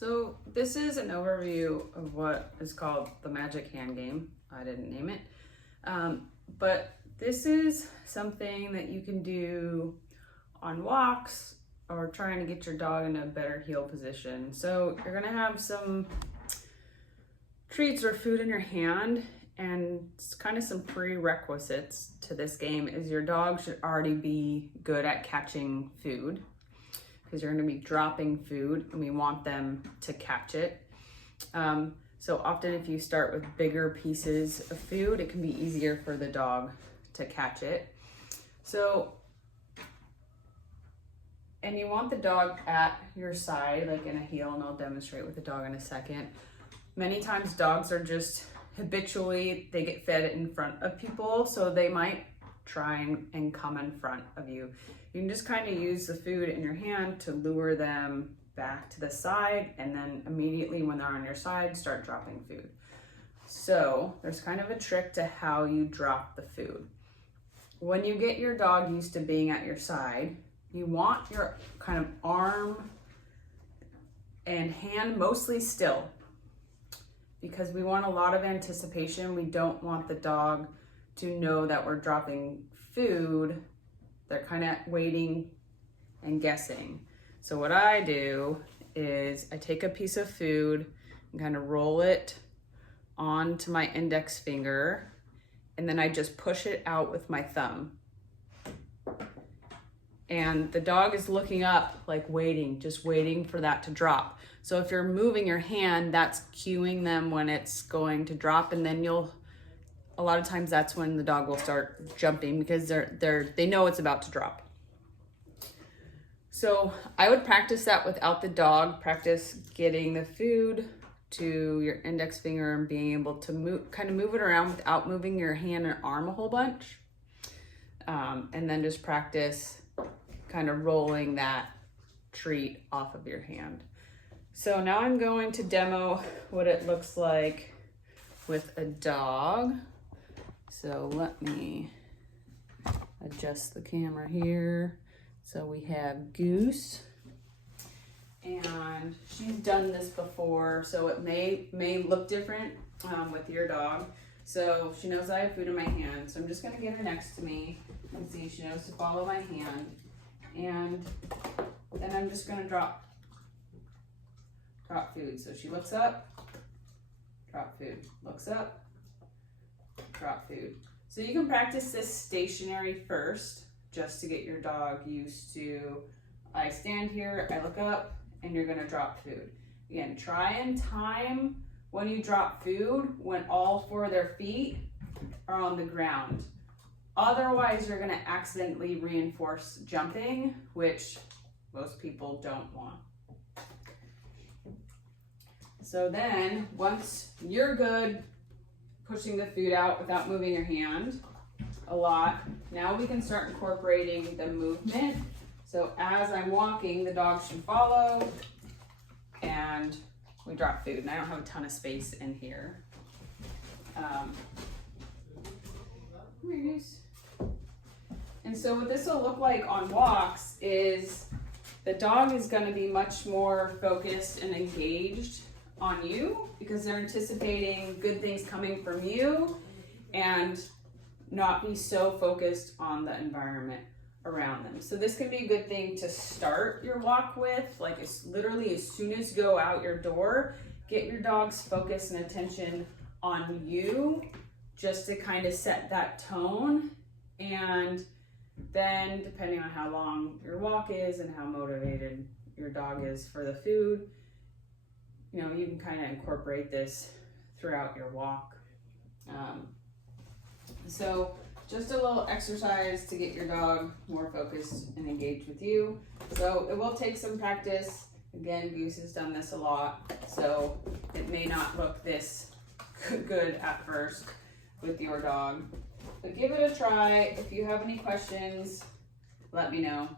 So this is an overview of what is called the Magic Hand Game. I didn't name it. But this is something that you can do on walks or trying to get your dog in a better heel position. So you're gonna have some treats or food in your hand, and it's kind of some prerequisites to this game is your dog should already be good at catching food, because you're going to be dropping food and we want them to catch it. So often if you start with bigger pieces of food, it can be easier for the dog to catch it. So, and you want the dog at your side, like in a heel, and I'll demonstrate with the dog in a second. Many times dogs are just habitually, they get fed in front of people, so they might try and come in front of you. You can just kind of use the food in your hand to lure them back to the side, and then immediately when they're on your side, start dropping food. So there's kind of a trick to how you drop the food. When you get your dog used to being at your side, you want your kind of arm and hand mostly still, because we want a lot of anticipation. We don't want the dog to know that we're dropping food. They're kind of waiting and guessing. So what I do is I take a piece of food and kind of roll it onto my index finger, and then I just push it out with my thumb. And the dog is looking up, like waiting, just waiting for that to drop. So if you're moving your hand, that's cueing them when it's going to drop, and then a lot of times that's when the dog will start jumping, because they know it's about to drop. So I would practice that without the dog. Practice getting the food to your index finger and being able to move it around without moving your hand and arm a whole bunch. And then just practice kind of rolling that treat off of your hand. So now I'm going to demo what it looks like with a dog. So let me adjust the camera here. So we have Goose, and she's done this before, so it may look different with your dog. So she knows I have food in my hand, so I'm just gonna get her next to me and see she knows to follow my hand. And then I'm just gonna drop food. So she looks up, drop food, looks up, drop food. So you can practice this stationary first, just to get your dog used to, I stand here, I look up, and you're gonna drop food. Again, try and time when you drop food when all four of their feet are on the ground. Otherwise, you're gonna accidentally reinforce jumping, which most people don't want. So then, once you're good pushing the food out without moving your hand a lot, now we can start incorporating the movement. So as I'm walking, the dog should follow, and we drop food. And I don't have a ton of space in here. And so what this will look like on walks is the dog is going to be much more focused and engaged on you, because they're anticipating good things coming from you, and not be so focused on the environment around them. So this can be a good thing to start your walk with, like it's literally as soon as you go out your door, get your dog's focus and attention on you, just to kind of set that tone. And then depending on how long your walk is and how motivated your dog is for the food, you know, you can kind of incorporate this throughout your walk. So just a little exercise to get your dog more focused and engaged with you. So it will take some practice. Again, Goose has done this a lot, so it may not look this good at first with your dog. But give it a try. If you have any questions, let me know.